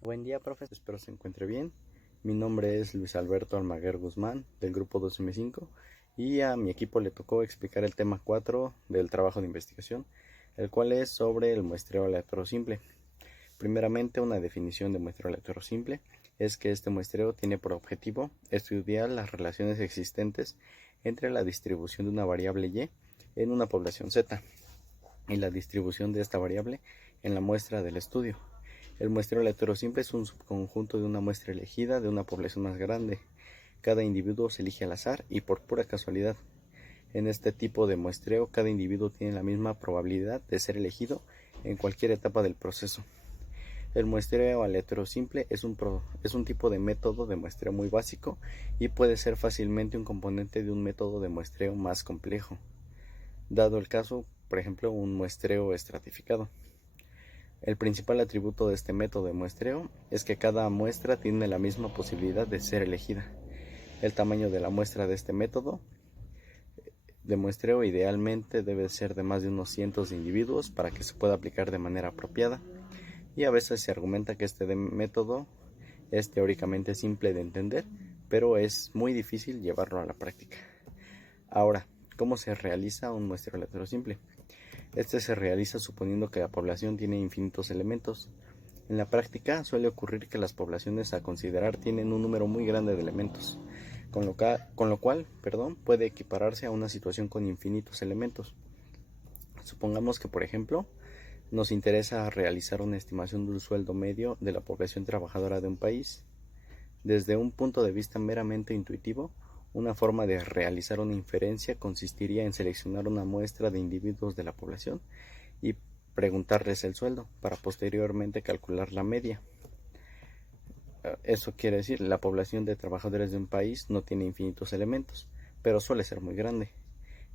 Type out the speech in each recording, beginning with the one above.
Buen día, profesor. Espero se encuentre bien. Mi nombre es Luis Alberto Almaguer Guzmán, del grupo 2M5, y a mi equipo le tocó explicar el tema 4 del trabajo de investigación, el cual es sobre el muestreo aleatorio simple. Primeramente, una definición de muestreo aleatorio simple es que este muestreo tiene por objetivo estudiar las relaciones existentes entre la distribución de una variable Y en una población Z y la distribución de esta variable en la muestra del estudio. El muestreo aleatorio simple es un subconjunto de una muestra elegida de una población más grande. Cada individuo se elige al azar y por pura casualidad. En este tipo de muestreo, cada individuo tiene la misma probabilidad de ser elegido en cualquier etapa del proceso. El muestreo aleatorio simple es un tipo de método de muestreo muy básico y puede ser fácilmente un componente de un método de muestreo más complejo, dado el caso, por ejemplo, un muestreo estratificado. El principal atributo de este método de muestreo es que cada muestra tiene la misma posibilidad de ser elegida. El tamaño de la muestra de este método de muestreo idealmente debe ser de más de unos cientos de individuos para que se pueda aplicar de manera apropiada, y a veces se argumenta que este método es teóricamente simple de entender, pero es muy difícil llevarlo a la práctica. Ahora, ¿cómo se realiza un muestreo aleatorio simple? Este se realiza suponiendo que la población tiene infinitos elementos. En la práctica suele ocurrir que las poblaciones a considerar tienen un número muy grande de elementos, con lo cual puede equipararse a una situación con infinitos elementos. Supongamos que, por ejemplo, nos interesa realizar una estimación de un sueldo medio de la población trabajadora de un país. Desde un punto de vista meramente intuitivo, una forma de realizar una inferencia consistiría en seleccionar una muestra de individuos de la población y preguntarles el sueldo para posteriormente calcular la media. Eso quiere decir, la población de trabajadores de un país no tiene infinitos elementos, pero suele ser muy grande.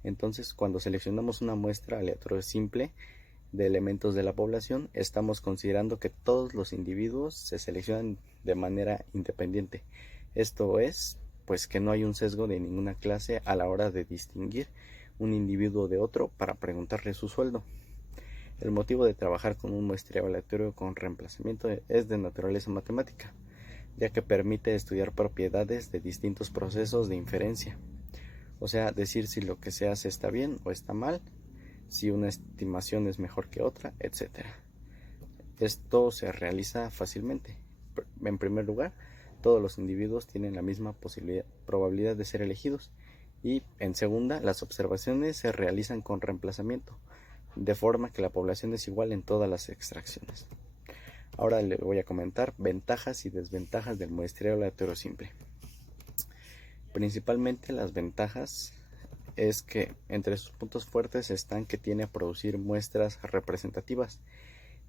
Entonces, cuando seleccionamos una muestra aleatoria simple de elementos de la población, estamos considerando que todos los individuos se seleccionan de manera independiente. Esto es, pues que no hay un sesgo de ninguna clase a la hora de distinguir un individuo de otro para preguntarle su sueldo. El motivo de trabajar con un muestreo aleatorio con reemplazamiento es de naturaleza matemática, ya que permite estudiar propiedades de distintos procesos de inferencia, o sea, decir si lo que se hace está bien o está mal, si una estimación es mejor que otra, etc. Esto se realiza fácilmente. En primer lugar, todos los individuos tienen la misma probabilidad de ser elegidos, y en segunda, las observaciones se realizan con reemplazamiento, de forma que la población es igual en todas las extracciones. Ahora le voy a comentar ventajas y desventajas del muestreo aleatorio simple. Principalmente las ventajas es que entre sus puntos fuertes están que tiene a producir muestras representativas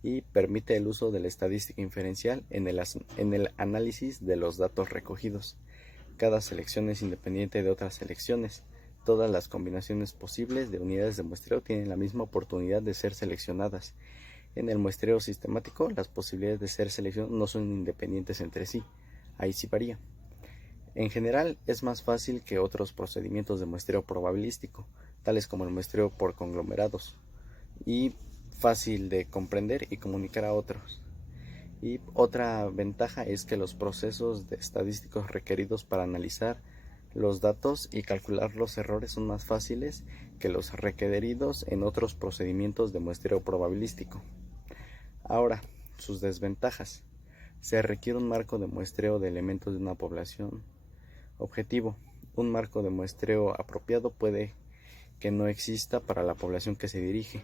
y permite el uso de la estadística inferencial en el análisis de los datos recogidos. Cada selección es independiente de otras selecciones. Todas las combinaciones posibles de unidades de muestreo tienen la misma oportunidad de ser seleccionadas. En el muestreo sistemático, las posibilidades de ser seleccionadas no son independientes entre sí. Ahí sí varía. En general, es más fácil que otros procedimientos de muestreo probabilístico, tales como el muestreo por conglomerados, y fácil de comprender y comunicar a otros. Y otra ventaja es que los procesos estadísticos requeridos para analizar los datos y calcular los errores son más fáciles que los requeridos en otros procedimientos de muestreo probabilístico. Ahora, sus desventajas. Se requiere un marco de muestreo de elementos de una población objetivo. Un marco de muestreo apropiado puede que no exista para la población que se dirige,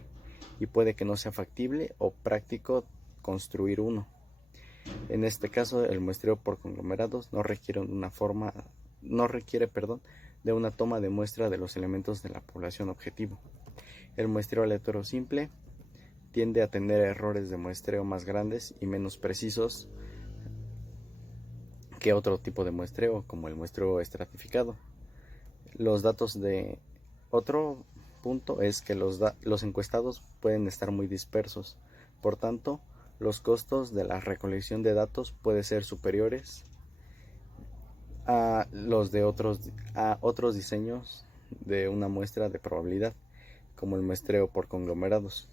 y puede que no sea factible o práctico construir uno. En este caso, el muestreo por conglomerados no requiere de una toma de muestra de los elementos de la población objetivo. El muestreo aleatorio simple tiende a tener errores de muestreo más grandes y menos precisos que otro tipo de muestreo, como el muestreo estratificado. Los datos de otro punto es que los encuestados pueden estar muy dispersos, por tanto, los costos de la recolección de datos pueden ser superiores a los de otros diseños de una muestra de probabilidad, como el muestreo por conglomerados.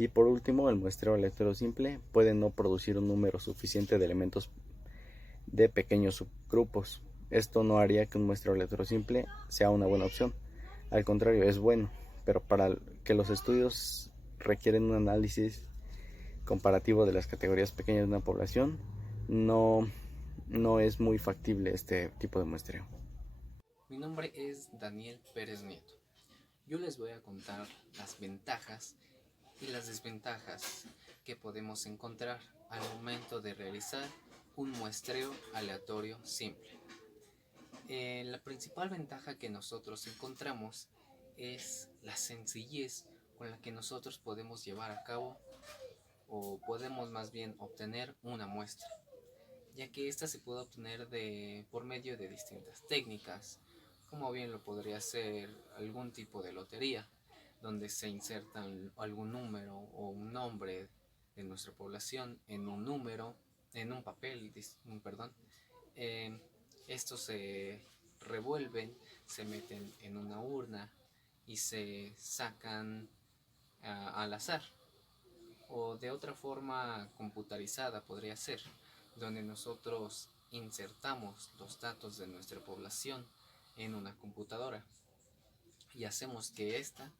Y por último, el muestreo aleatorio simple puede no producir un número suficiente de elementos de pequeños subgrupos. Esto no haría que un muestreo aleatorio simple sea una buena opción. Al contrario, es bueno, pero para que los estudios requieren un análisis comparativo de las categorías pequeñas de una población, no es muy factible este tipo de muestreo. Mi nombre es Daniel Pérez Nieto. Yo les voy a contar las ventajas y las desventajas que podemos encontrar al momento de realizar un muestreo aleatorio simple. La principal ventaja que nosotros encontramos es la sencillez con la que nosotros podemos llevar a cabo o podemos más bien obtener una muestra, ya que ésta se puede obtener por medio de distintas técnicas, como bien lo podría ser algún tipo de lotería, donde se insertan algún número o un nombre de nuestra población en un papel, perdón. Eh, Estos se revuelven, se meten en una urna y se sacan al azar, o de otra forma computarizada podría ser, donde nosotros insertamos los datos de nuestra población en una computadora y hacemos que ésta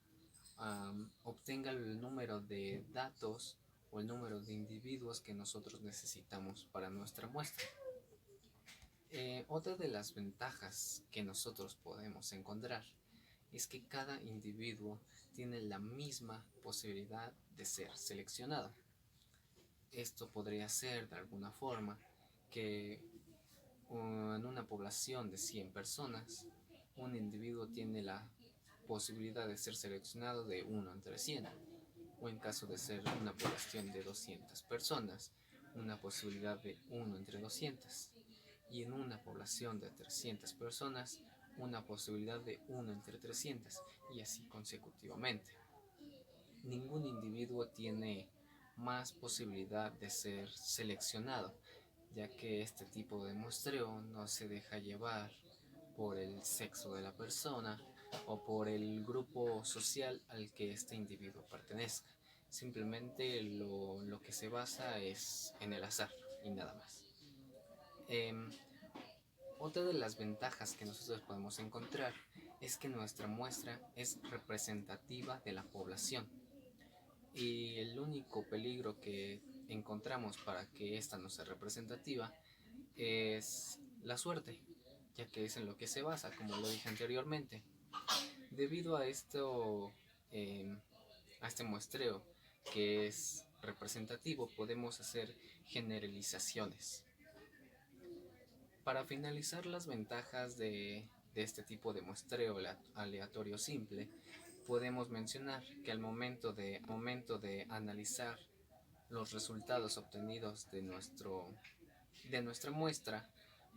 obtenga el número de datos o el número de individuos que nosotros necesitamos para nuestra muestra. Otra de las ventajas que nosotros podemos encontrar es que cada individuo tiene la misma posibilidad de ser seleccionado. Esto podría ser de alguna forma que en una población de 100 personas, un individuo tiene la posibilidad de ser seleccionado de 1 entre 100, o en caso de ser una población de 200 personas, una posibilidad de 1 entre 200, y en una población de 300 personas, una posibilidad de 1 entre 300, y así consecutivamente. Ningún individuo tiene más posibilidad de ser seleccionado, ya que este tipo de muestreo no se deja llevar por el sexo de la persona o por el grupo social al que este individuo pertenezca. Simplemente lo que se basa es en el azar y nada más. Otra de las ventajas que nosotros podemos encontrar es que nuestra muestra es representativa de la población, y el único peligro que encontramos para que esta no sea representativa es la suerte, ya que es en lo que se basa, como lo dije anteriormente. Debido a a este muestreo que es representativo, podemos hacer generalizaciones. Para finalizar las ventajas de este tipo de muestreo aleatorio simple, podemos mencionar que al momento de analizar los resultados obtenidos de nuestra muestra,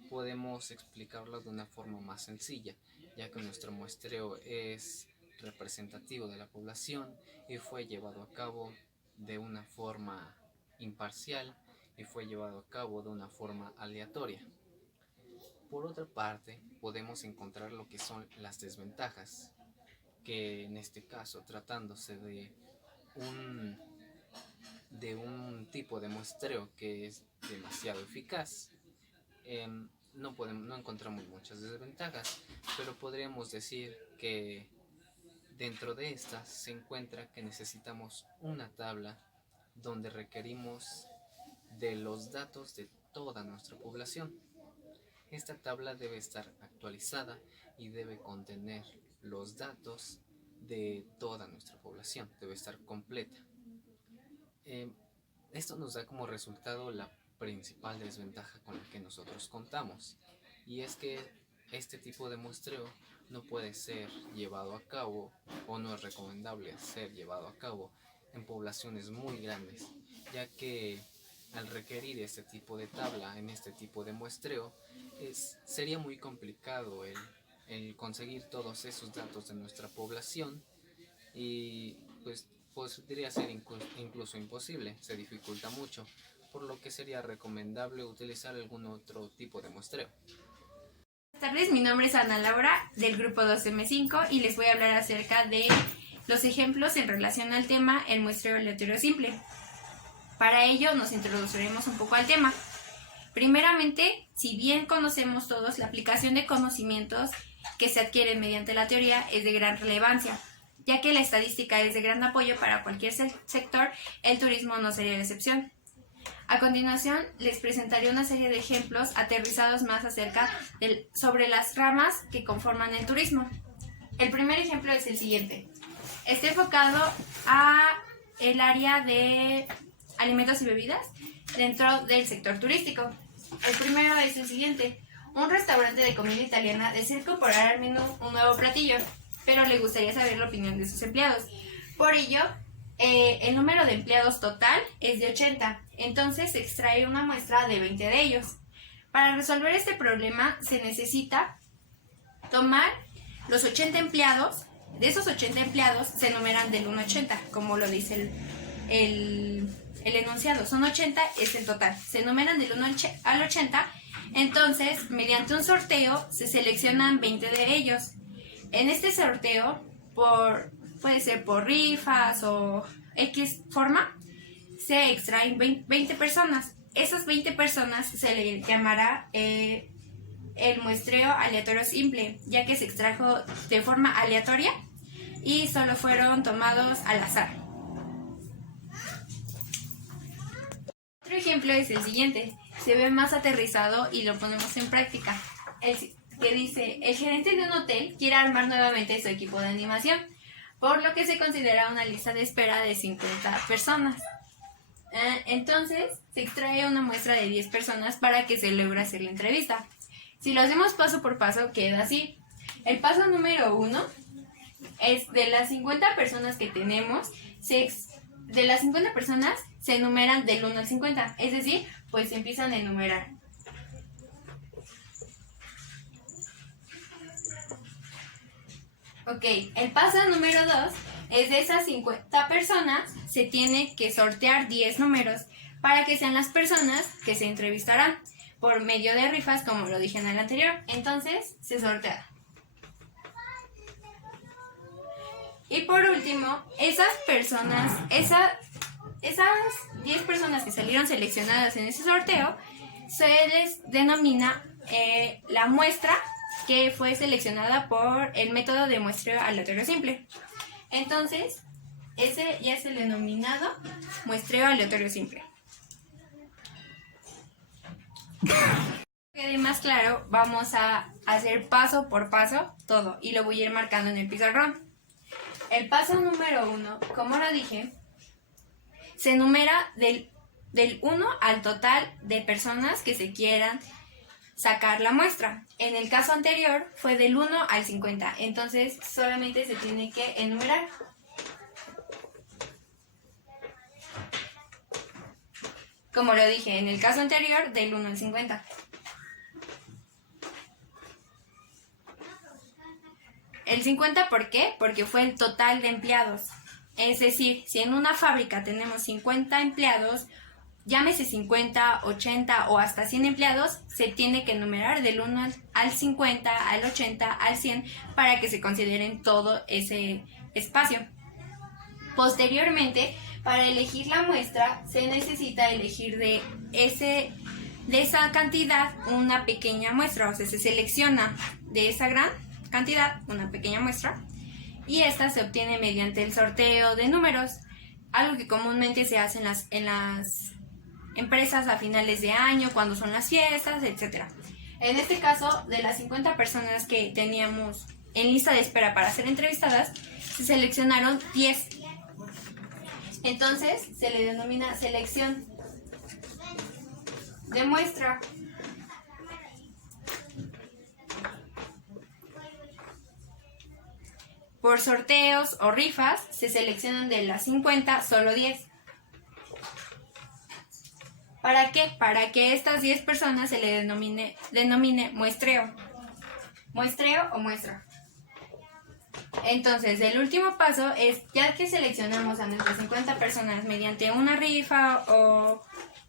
podemos explicarlo de una forma más sencilla, ya que nuestro muestreo es representativo de la población y fue llevado a cabo de una forma imparcial y fue llevado a cabo de una forma aleatoria. Por otra parte, podemos encontrar lo que son las desventajas, que en este caso, tratándose un, de un tipo de muestreo que es demasiado eficaz, no encontramos muchas desventajas, pero podríamos decir que dentro de estas se encuentra que necesitamos una tabla donde requerimos de los datos de toda nuestra población. Esta tabla debe estar actualizada y debe contener los datos de toda nuestra población, debe estar completa. Esto nos da como resultado la principal desventaja con la que nosotros contamos, y es que este tipo de muestreo no puede ser llevado a cabo, o no es recomendable ser llevado a cabo en poblaciones muy grandes, ya que al requerir este tipo de tabla en este tipo de muestreo, sería muy complicado el conseguir todos esos datos de nuestra población, y pues podría ser incluso imposible, se dificulta mucho, por lo que sería recomendable utilizar algún otro tipo de muestreo. Buenas tardes, mi nombre es Ana Laura del grupo 2M5 y les voy a hablar acerca de los ejemplos en relación al tema, el muestreo aleatorio simple. Para ello nos introduciremos un poco al tema. Primeramente, si bien conocemos todos, la aplicación de conocimientos que se adquieren mediante la teoría es de gran relevancia, ya que la estadística es de gran apoyo para cualquier sector, el turismo no sería la excepción. A continuación, les presentaré una serie de ejemplos aterrizados más sobre las ramas que conforman el turismo. El primer ejemplo es el siguiente. Está enfocado a el área de alimentos y bebidas dentro del sector turístico. El primero es el siguiente. Un restaurante de comida italiana desea incorporar al menú un nuevo platillo, pero le gustaría saber la opinión de sus empleados. Por ello, el número de empleados total es de 80, entonces se extrae una muestra de 20 de ellos. Para resolver este problema se necesita tomar los 80 empleados. De esos 80 empleados se enumeran del 1 al 80, como lo dice el enunciado. Son 80, es el total. Se enumeran del 1 al 80, entonces mediante un sorteo se seleccionan 20 de ellos. En este sorteo, puede ser por rifas o X forma, se extraen 20 personas. Esas 20 personas se le llamará el muestreo aleatorio simple, ya que se extrajo de forma aleatoria y solo fueron tomados al azar. Otro ejemplo es el siguiente. Se ve más aterrizado y lo ponemos en práctica. Que dice, el gerente de un hotel quiere armar nuevamente su equipo de animación, por lo que se considera una lista de espera de 50 personas. Entonces, se extrae una muestra de 10 personas para que se logre hacer la entrevista. Si lo hacemos paso por paso, queda así. El paso número 1 es de las 50 personas que tenemos, de las 50 personas se enumeran del 1 al 50, es decir, pues se empiezan a enumerar. Ok, el paso número 2 es de esas 50 personas, se tiene que sortear 10 números para que sean las personas que se entrevistarán por medio de rifas, como lo dije en el anterior. Entonces, se sortea. Y por último, esas 10 personas que salieron seleccionadas en ese sorteo, se les denomina la muestra que fue seleccionada por el método de muestreo aleatorio simple. Entonces, ese ya es el denominado muestreo aleatorio simple. Para que quede más claro, vamos a hacer paso por paso todo y lo voy a ir marcando en el pizarrón. El paso número 1, como lo dije, se enumera del 1 al total de personas que se quieran sacar la muestra. En el caso anterior fue del 1 al 50, entonces solamente se tiene que enumerar. Como lo dije, en el caso anterior del 1 al 50. El 50, ¿por qué? Porque fue el total de empleados. Es decir, si en una fábrica tenemos 50 empleados, llámese 50, 80 o hasta 100 empleados, se tiene que enumerar del 1 al 50, al 80, al 100 para que se consideren todo ese espacio. Posteriormente, para elegir la muestra, se necesita elegir de esa cantidad una pequeña muestra, o sea, se selecciona de esa gran cantidad una pequeña muestra y esta se obtiene mediante el sorteo de números, algo que comúnmente se hace en las empresas a finales de año, cuando son las fiestas, etc. En este caso, de las 50 personas que teníamos en lista de espera para ser entrevistadas, se seleccionaron 10. Entonces, se le denomina selección de muestra. Por sorteos o rifas, se seleccionan de las 50 solo 10. ¿Para qué? Para que estas 10 personas se le denomine muestreo. Muestreo o muestra. Entonces, el último paso es, ya que seleccionamos a nuestras 50 personas mediante una rifa o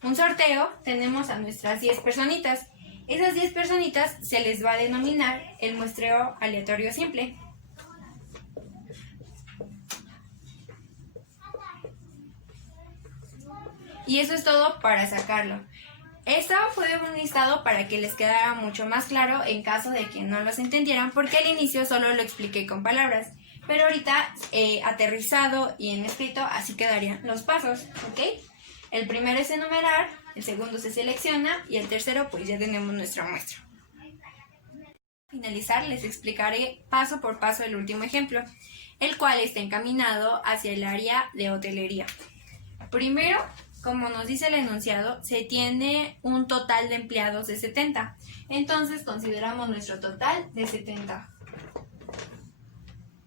un sorteo, tenemos a nuestras 10 personitas. Esas 10 personitas se les va a denominar el muestreo aleatorio simple. Y eso es todo para sacarlo. Esto fue un listado para que les quedara mucho más claro en caso de que no los entendieran, porque al inicio solo lo expliqué con palabras, pero ahorita aterrizado y en escrito así quedarían los pasos, ¿ok? El primero es enumerar, el segundo se selecciona y el tercero pues ya tenemos nuestra muestra. Para finalizar les explicaré paso por paso el último ejemplo, el cual está encaminado hacia el área de hotelería. Primero, como nos dice el enunciado, se tiene un total de empleados de 70. Entonces consideramos nuestro total de 70.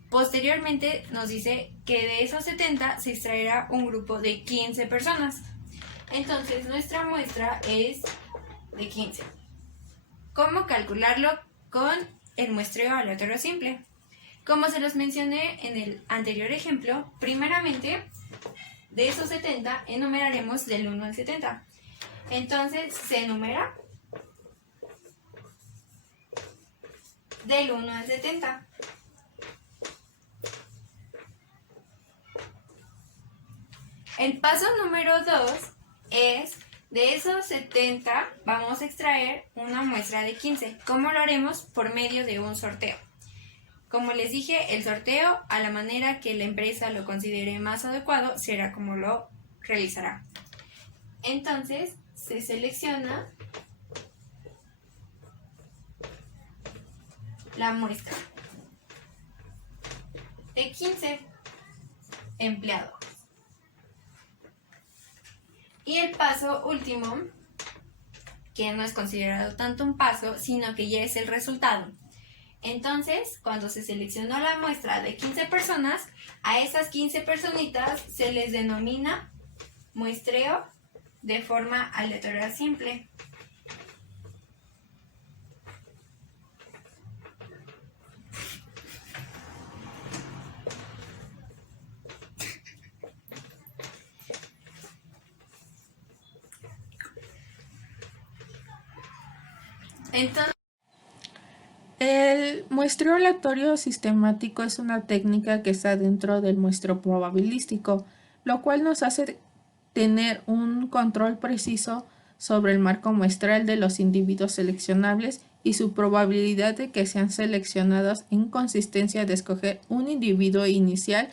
Posteriormente nos dice que de esos 70 se extraerá un grupo de 15 personas. Entonces nuestra muestra es de 15. ¿Cómo calcularlo con el muestreo aleatorio simple? Como se los mencioné en el anterior ejemplo, primeramente de esos 70 enumeraremos del 1 al 70. Entonces se enumera del 1 al 70. El paso número 2 es, de esos 70 vamos a extraer una muestra de 15. ¿Cómo lo haremos? Por medio de un sorteo. Como les dije, el sorteo, a la manera que la empresa lo considere más adecuado, será como lo realizará. Entonces, se selecciona la muestra de 15 empleados. Y el paso último, que no es considerado tanto un paso, sino que ya es el resultado. Entonces, cuando se seleccionó la muestra de 15 personas, a esas 15 personitas se les denomina muestreo de forma aleatoria simple. Entonces, el muestreo aleatorio sistemático es una técnica que está dentro del muestreo probabilístico, lo cual nos hace tener un control preciso sobre el marco muestral de los individuos seleccionables y su probabilidad de que sean seleccionados en consistencia de escoger un individuo inicial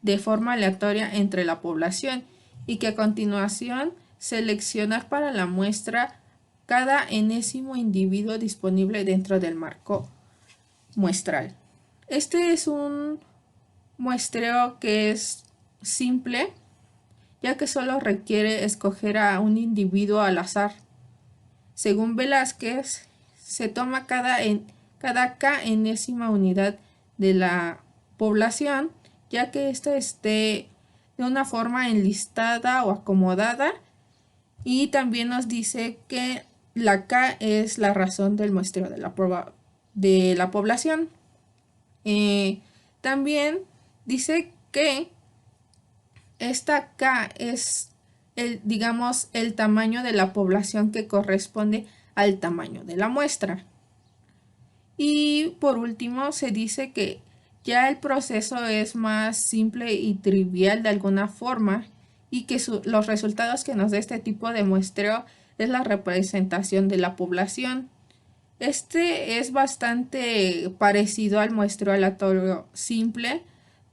de forma aleatoria entre la población y que a continuación seleccionar para la muestra cada enésimo individuo disponible dentro del marco muestral. Este es un muestreo que es simple, ya que solo requiere escoger a un individuo al azar. Según Velázquez, se toma cada K enésima unidad de la población, ya que ésta esté de una forma enlistada o acomodada, y también nos dice que la K es la razón del muestreo de la población. También dice que esta K es el tamaño de la población que corresponde al tamaño de la muestra. Y por último se dice que ya el proceso es más simple y trivial de alguna forma y que los resultados que nos da este tipo de muestreo es la representación de la población. Este es bastante parecido al muestreo aleatorio simple,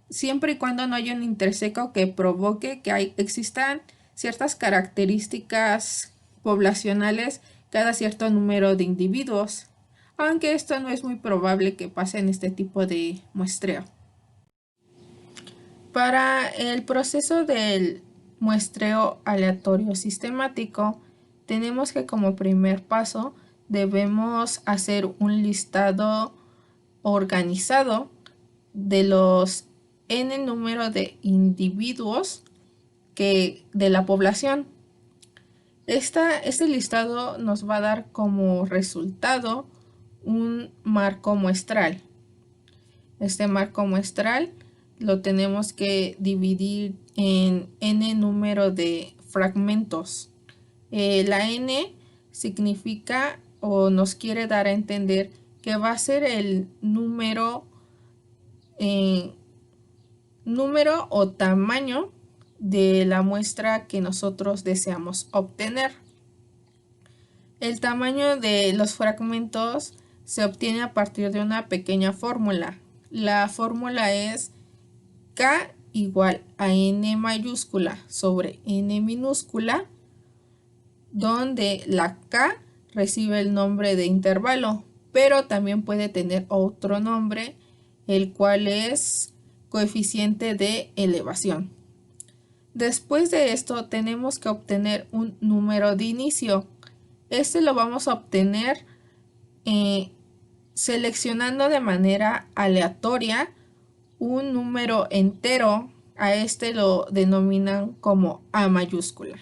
siempre y cuando no haya un interseco que provoque que existan ciertas características poblacionales cada cierto número de individuos, aunque esto no es muy probable que pase en este tipo de muestreo. Para el proceso del muestreo aleatorio sistemático, tenemos que como primer paso debemos hacer un listado organizado de los n número de individuos de la población. Este listado nos va a dar como resultado un marco muestral. Este marco muestral lo tenemos que dividir en n número de fragmentos. La n significa o nos quiere dar a entender que va a ser el número o tamaño de la muestra que nosotros deseamos obtener. El tamaño de los fragmentos se obtiene a partir de una pequeña fórmula. La fórmula es K igual a N mayúscula sobre N minúscula, donde la K recibe el nombre de intervalo, pero también puede tener otro nombre, el cual es coeficiente de elevación. Después de esto tenemos que obtener un número de inicio. Este lo vamos a obtener seleccionando de manera aleatoria un número entero. A este lo denominan como A mayúscula.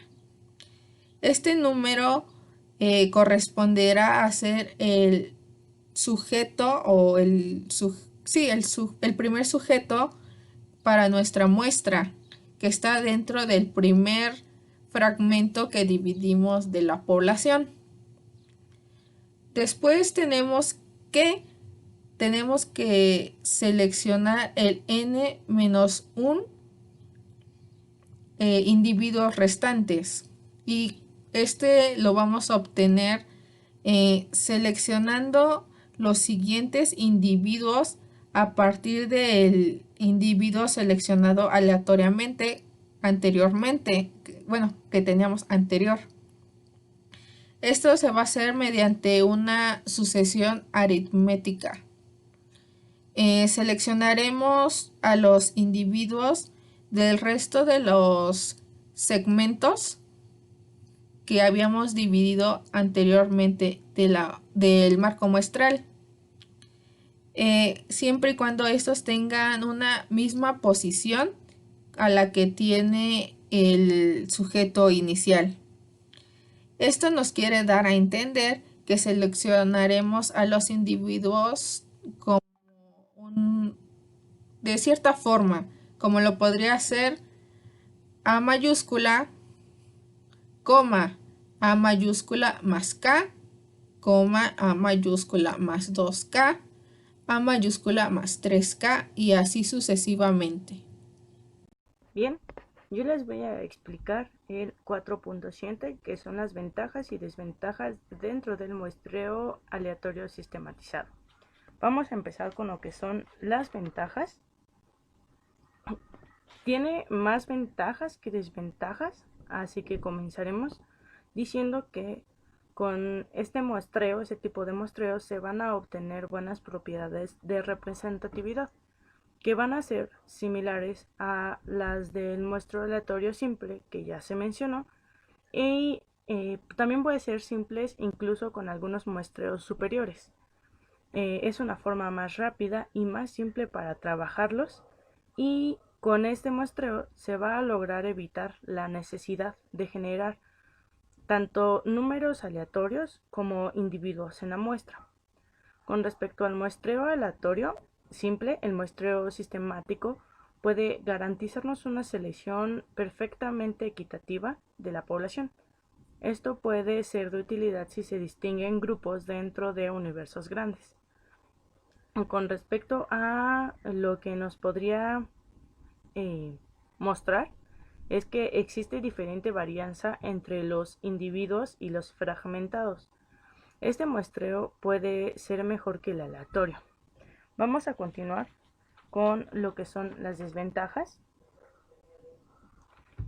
Este número corresponderá a ser el sujeto o el primer sujeto para nuestra muestra, que está dentro del primer fragmento que dividimos de la población. Después tenemos que seleccionar el n-1 individuos restantes, y este lo vamos a obtener seleccionando los siguientes individuos a partir del individuo seleccionado aleatoriamente anteriormente, que teníamos anterior. Esto se va a hacer mediante una sucesión aritmética. Seleccionaremos a los individuos del resto de los segmentos que habíamos dividido anteriormente del marco muestral, siempre y cuando estos tengan una misma posición a la que tiene el sujeto inicial. Esto nos quiere dar a entender que seleccionaremos a los individuos de cierta forma, como lo podría hacer A mayúscula, coma, A mayúscula más K, coma, A mayúscula más 2K, A mayúscula más 3K y así sucesivamente. Bien, yo les voy a explicar el 4.7, que son las ventajas y desventajas dentro del muestreo aleatorio sistematizado. Vamos a empezar con lo que son las ventajas. Tiene más ventajas que desventajas, así que comenzaremos diciendo que con este muestreo, ese tipo de muestreo, se van a obtener buenas propiedades de representatividad, que van a ser similares a las del muestreo aleatorio simple, que ya se mencionó, y también puede ser simples incluso con algunos muestreos superiores. Es una forma más rápida y más simple para trabajarlos, y con este muestreo se va a lograr evitar la necesidad de generar tanto números aleatorios como individuos en la muestra. Con respecto al muestreo aleatorio simple, el muestreo sistemático puede garantizarnos una selección perfectamente equitativa de la población. Esto puede ser de utilidad si se distinguen grupos dentro de universos grandes. Con respecto a lo que nos podría mostrar, es que existe diferente varianza entre los individuos y los fragmentados. Este muestreo puede ser mejor que el aleatorio. Vamos a continuar con lo que son las desventajas.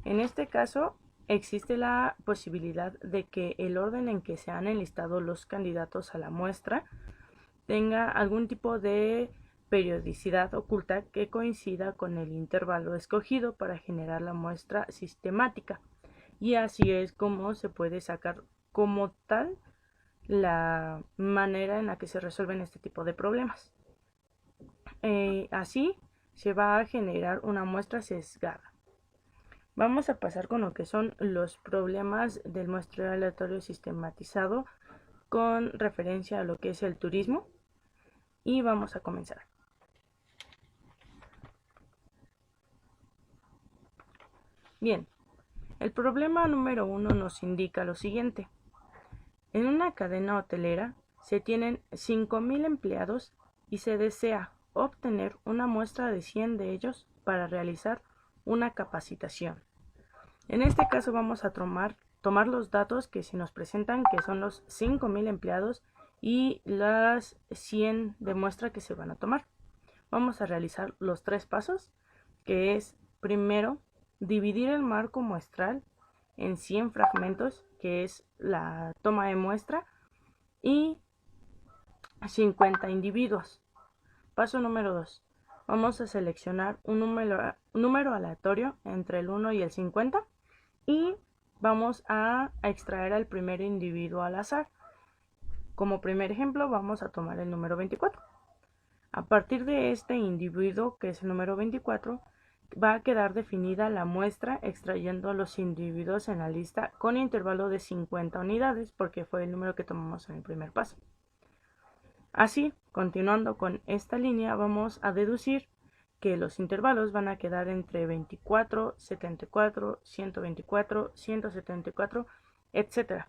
En este caso, existe la posibilidad de que el orden en que se han enlistado los candidatos a la muestra tenga algún tipo de periodicidad oculta que coincida con el intervalo escogido para generar la muestra sistemática, y así es como se puede sacar como tal la manera en la que se resuelven este tipo de problemas. Así se va a generar una muestra sesgada. Vamos a pasar con lo que son los problemas del muestreo aleatorio sistematizado con referencia a lo que es el turismo, y vamos a comenzar. Bien, el problema número 1 nos indica lo siguiente. En una cadena hotelera se tienen 5,000 empleados y se desea obtener una muestra de 100 de ellos para realizar una capacitación. En este caso vamos a tomar los datos que se nos presentan, que son los 5.000 empleados y las 100 de muestra que se van a tomar. Vamos a realizar los 3 pasos, que es primero dividir el marco muestral en 100 fragmentos, que es la toma de muestra, y 50 individuos. Paso número 2. Vamos a seleccionar un número aleatorio entre el 1 y el 50 y vamos a extraer al primer individuo al azar. Como primer ejemplo vamos a tomar el número 24. A partir de este individuo, que es el número 24, va a quedar definida la muestra extrayendo los individuos en la lista con intervalo de 50 unidades, porque fue el número que tomamos en el primer paso. Así, continuando con esta línea, vamos a deducir que los intervalos van a quedar entre 24, 74, 124, 174, etc.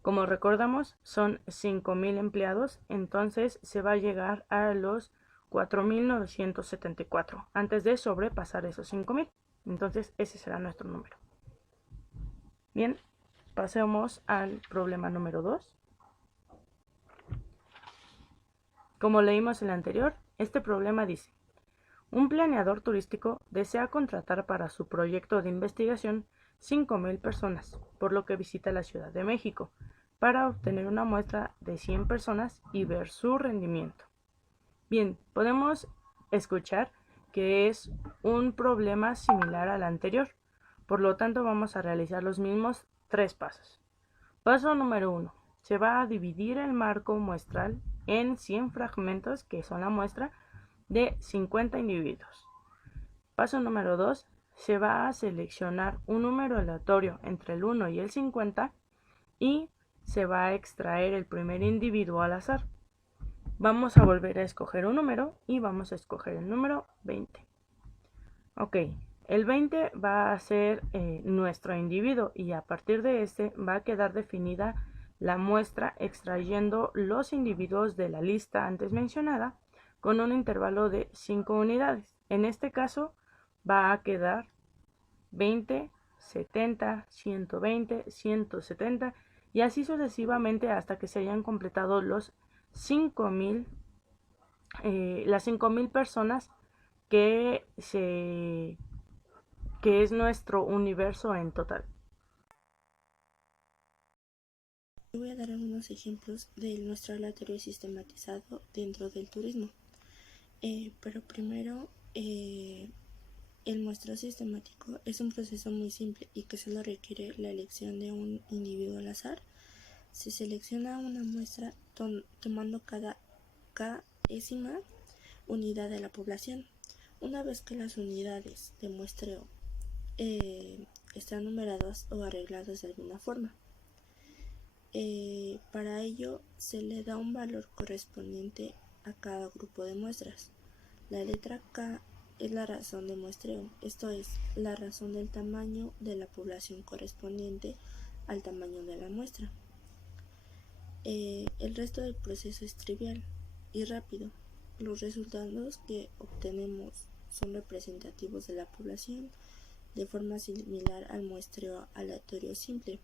Como recordamos, son 5.000 empleados, entonces se va a llegar a los 4.974 antes de sobrepasar esos 5.000. Entonces ese será nuestro número. Bien, pasemos al problema número 2. Como leímos en el anterior, este problema dice: un planeador turístico desea contratar para su proyecto de investigación 5.000 personas, por lo que visita la Ciudad de México, para obtener una muestra de 100 personas y ver su rendimiento. Bien, podemos escuchar que es un problema similar al anterior, por lo tanto vamos a realizar los mismos 3 pasos. Paso número 1. Se va a dividir el marco muestral en 100 fragmentos, que son la muestra, de 50 individuos. Paso número 2. Se va a seleccionar un número aleatorio entre el 1 y el 50 y se va a extraer el primer individuo al azar. Vamos a volver a escoger un número y vamos a escoger el número 20. Ok, el 20 va a ser nuestro individuo y a partir de este va a quedar definida la muestra extrayendo los individuos de la lista antes mencionada con un intervalo de 5 unidades. En este caso va a quedar 20, 70, 120, 170 y así sucesivamente hasta que se hayan completado los 5.000, las 5.000 personas que es nuestro universo en total. Voy a dar algunos ejemplos de nuestro aleatorio sistematizado dentro del turismo. Pero primero, el muestreo sistemático es un proceso muy simple y que solo requiere la elección de un individuo al azar. Se selecciona una muestra tomando cada décima unidad de la población. Una vez que las unidades de muestreo están numeradas o arregladas de alguna forma, para ello se le da un valor correspondiente a cada grupo de muestras. La letra K es la razón de muestreo, esto es, la razón del tamaño de la población correspondiente al tamaño de la muestra. El resto del proceso es trivial y rápido. Los resultados que obtenemos son representativos de la población de forma similar al muestreo aleatorio simple,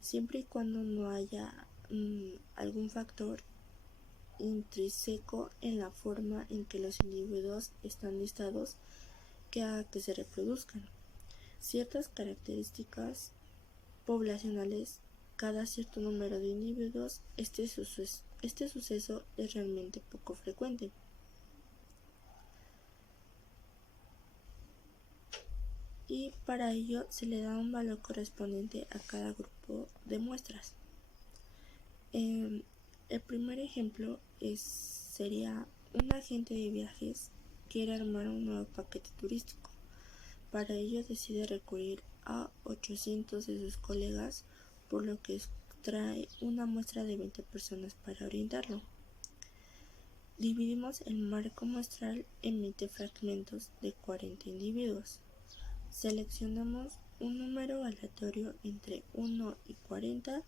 siempre y cuando no haya algún factor intrínseco en la forma en que los individuos están listados que haga que se reproduzcan ciertas características poblacionales cada cierto número de individuos. Este suceso es realmente poco frecuente. Y para ello se le da un valor correspondiente a cada grupo de muestras. El primer ejemplo sería un agente de viajes quiere armar un nuevo paquete turístico. Para ello decide recurrir a 800 de sus colegas, por lo que extrae una muestra de 20 personas para orientarlo. Dividimos el marco muestral en 20 fragmentos de 40 individuos. Seleccionamos un número aleatorio entre 1 y 40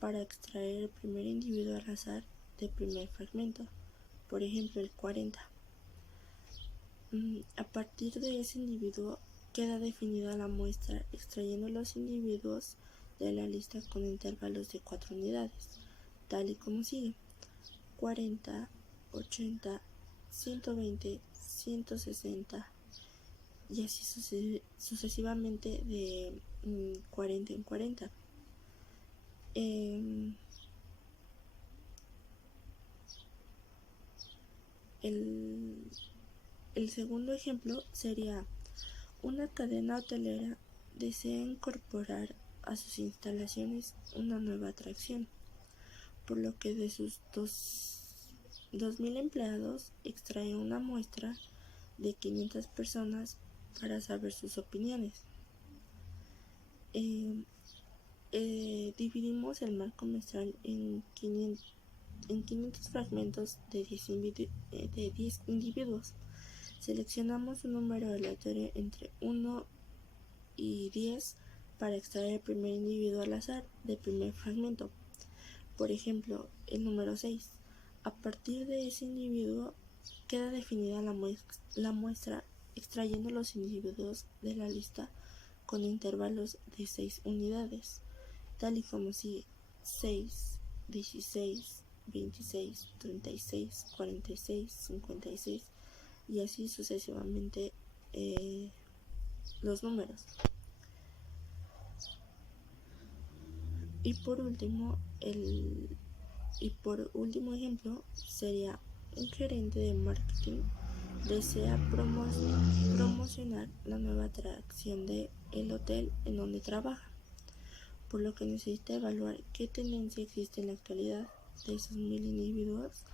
para extraer el primer individuo al azar del primer fragmento, por ejemplo el 40. A partir de ese individuo queda definida la muestra extrayendo los individuos de la lista con intervalos de 4 unidades, tal y como sigue: 40, 80, 120, 160 y así sucesivamente de 40 en 40. El segundo ejemplo sería: una cadena hotelera desea incorporar a sus instalaciones una nueva atracción, por lo que de sus 2.000 empleados extrae una muestra de 500 personas para saber sus opiniones. Dividimos el marco muestral en 500 fragmentos de 10 individuos. Seleccionamos un número aleatorio entre 1 y 10 para extraer el primer individuo al azar del primer fragmento. Por ejemplo, el número 6. A partir de ese individuo queda definida la muestra extrayendo los individuos de la lista con intervalos de 6 unidades, tal y como sigue: 6, 16, 26, 36, 46, 56 y así sucesivamente los números. Y por último ejemplo sería: un gerente de marketing desea promocionar la nueva atracción de el hotel en donde trabaja, por lo que necesita evaluar qué tendencia existe en la actualidad de esos 1.000 individuos.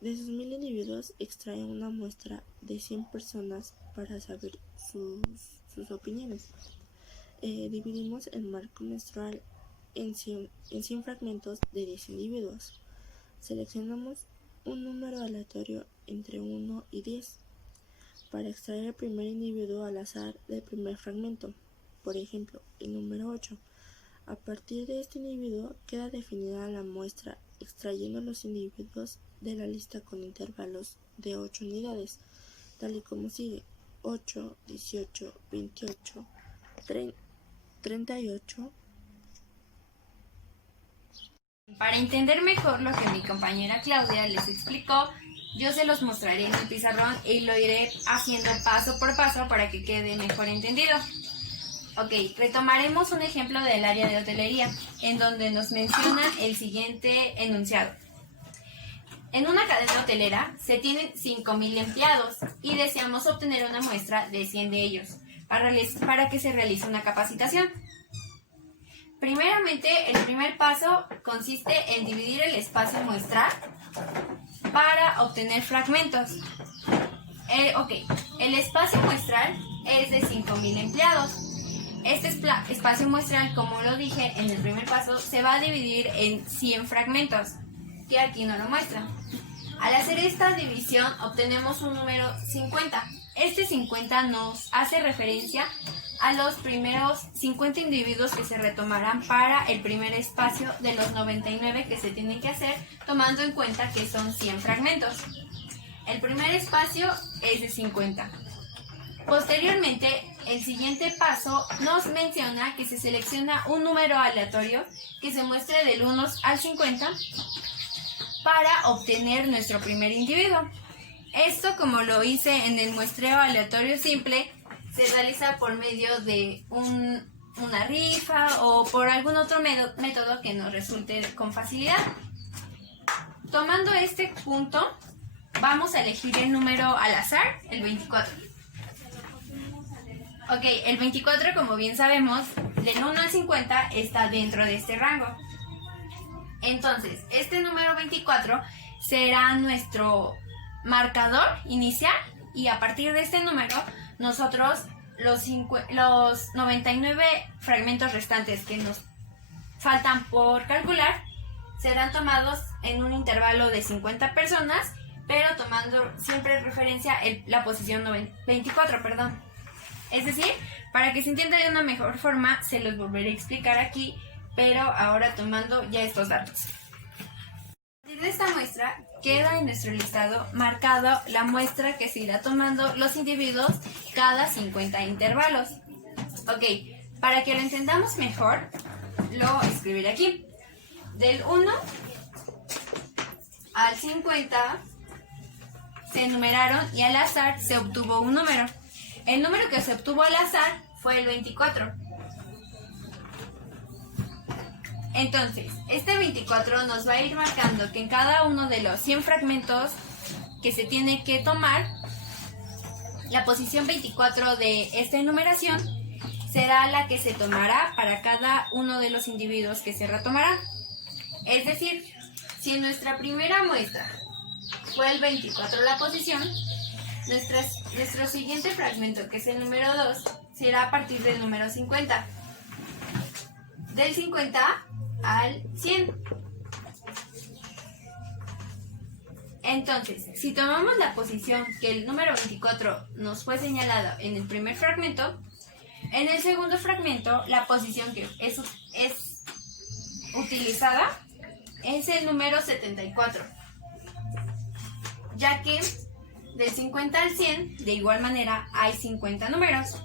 De esos 1.000 individuos extrae una muestra de 100 personas para saber sus opiniones. Dividimos el marco menstrual en 100 fragmentos de 10 individuos. Seleccionamos un número aleatorio entre 1 y 10 para extraer el primer individuo al azar del primer fragmento. Por ejemplo, el número 8. A partir de este individuo queda definida la muestra extrayendo los individuos de la lista con intervalos de 8 unidades, tal y como sigue: 8, 18, 28, 38. Para entender mejor lo que mi compañera Claudia les explicó, yo se los mostraré en el pizarrón y lo iré haciendo paso por paso para que quede mejor entendido. Ok, retomaremos un ejemplo del área de hotelería, en donde nos menciona el siguiente enunciado. En una cadena hotelera se tienen 5.000 empleados y deseamos obtener una muestra de 100 de ellos para que se realice una capacitación. Primeramente, el primer paso consiste en dividir el espacio muestral para obtener fragmentos. El espacio muestral es de 5.000 empleados. Este espacio muestral, como lo dije en el primer paso, se va a dividir en 100 fragmentos, que aquí no lo muestran. Al hacer esta división obtenemos un número 50. Este 50 nos hace referencia a los primeros 50 individuos que se retomarán para el primer espacio de los 99 que se tienen que hacer, tomando en cuenta que son 100 fragmentos. El primer espacio es de 50. Posteriormente, el siguiente paso nos menciona que se selecciona un número aleatorio que se muestre del 1 al 50 para obtener nuestro primer individuo. Esto, como lo hice en el muestreo aleatorio simple, se realiza por medio de una rifa o por algún otro método que nos resulte con facilidad. Tomando este punto, vamos a elegir el número al azar, el 24. Ok, el 24, como bien sabemos, del 1 al 50 está dentro de este rango. Entonces, este número 24 será nuestro marcador inicial y a partir de este número nosotros los 99 fragmentos restantes que nos faltan por calcular serán tomados en un intervalo de 50 personas, pero tomando siempre referencia la posición 24, perdón. Es decir, para que se entienda de una mejor forma, se los volveré a explicar aquí, pero ahora tomando ya estos datos. A partir de esta muestra queda en nuestro listado marcado la muestra que se irá tomando los individuos cada 50 intervalos. Ok, para que lo entendamos mejor, lo escribiré aquí. Del 1 al 50 se enumeraron y al azar se obtuvo un número. El número que se obtuvo al azar fue el 24. Entonces, este 24 nos va a ir marcando que en cada uno de los 100 fragmentos que se tiene que tomar, la posición 24 de esta enumeración será la que se tomará para cada uno de los individuos que se retomará. Es decir, si en nuestra primera muestra fue el 24 la posición, nuestro siguiente fragmento, que es el número 2, será a partir del número 50. Del 50 al 100. Entonces, si tomamos la posición que el número 24 nos fue señalado en el primer fragmento, en el segundo fragmento la posición que es utilizada es el número 74, ya que del 50 al 100 de igual manera hay 50 números.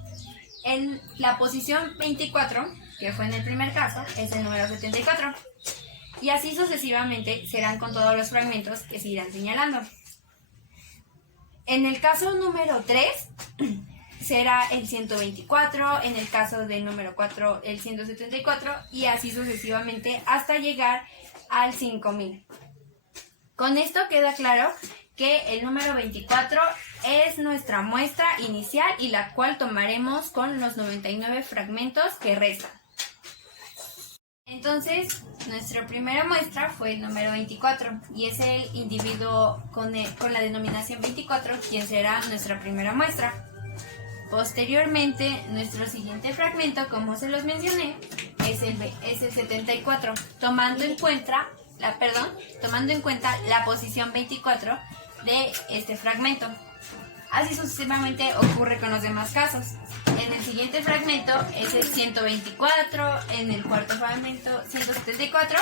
En la posición 24, que fue en el primer caso, es el número 74. Y así sucesivamente serán con todos los fragmentos que se irán señalando. En el caso número 3 será el 124, en el caso del número 4 el 174 y así sucesivamente hasta llegar al 5000. Con esto queda claro que el número 24 es nuestra muestra inicial y la cual tomaremos con los 99 fragmentos que restan. Entonces, nuestra primera muestra fue el número 24 y es el individuo con la denominación 24 quien será nuestra primera muestra. Posteriormente, nuestro siguiente fragmento, como se los mencioné, es el 74, tomando en cuenta la posición 24 de este fragmento. Así sucesivamente ocurre con los demás casos. En el siguiente fragmento es el 124, en el cuarto fragmento 174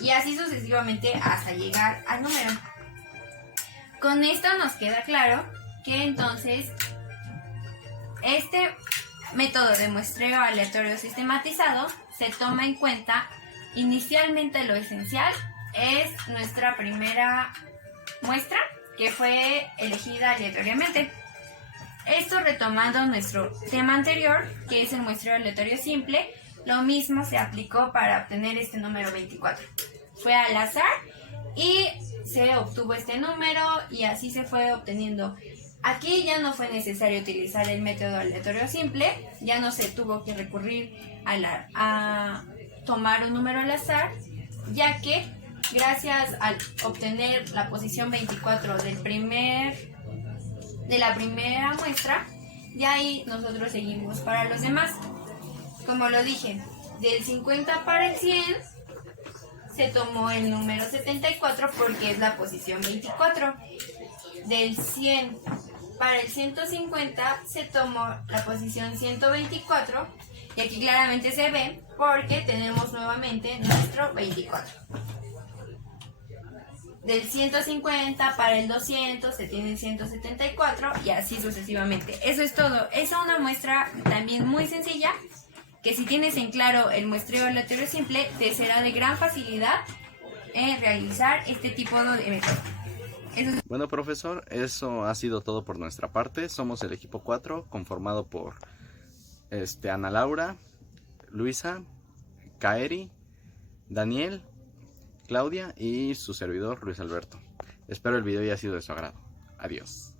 y así sucesivamente hasta llegar al número. Con esto nos queda claro que entonces este método de muestreo aleatorio sistematizado se toma en cuenta inicialmente lo esencial es nuestra primera muestra que fue elegida aleatoriamente. Esto retomando nuestro tema anterior, que es el muestreo aleatorio simple, lo mismo se aplicó para obtener este número 24. Fue al azar y se obtuvo este número y así se fue obteniendo. Aquí ya no fue necesario utilizar el método aleatorio simple, ya no se tuvo que recurrir a tomar un número al azar, ya que gracias al obtener la posición 24 de la primera muestra, y ahí nosotros seguimos para los demás. Como lo dije, del 50 para el 100 se tomó el número 74 porque es la posición 24. Del 100 para el 150 se tomó la posición 124 y aquí claramente se ve porque tenemos nuevamente nuestro 24. Del 150 para el 200 se tiene el 174 y así sucesivamente. Eso es todo. Es una muestra también muy sencilla que si tienes en claro el muestreo aleatorio simple te será de gran facilidad en realizar este tipo de método. Bueno, profesor, eso ha sido todo por nuestra parte. Somos el equipo 4 conformado por Ana Laura, Luisa, Kaeri, Daniel, Claudia y su servidor Luis Alberto. Espero el video haya sido de su agrado. Adiós.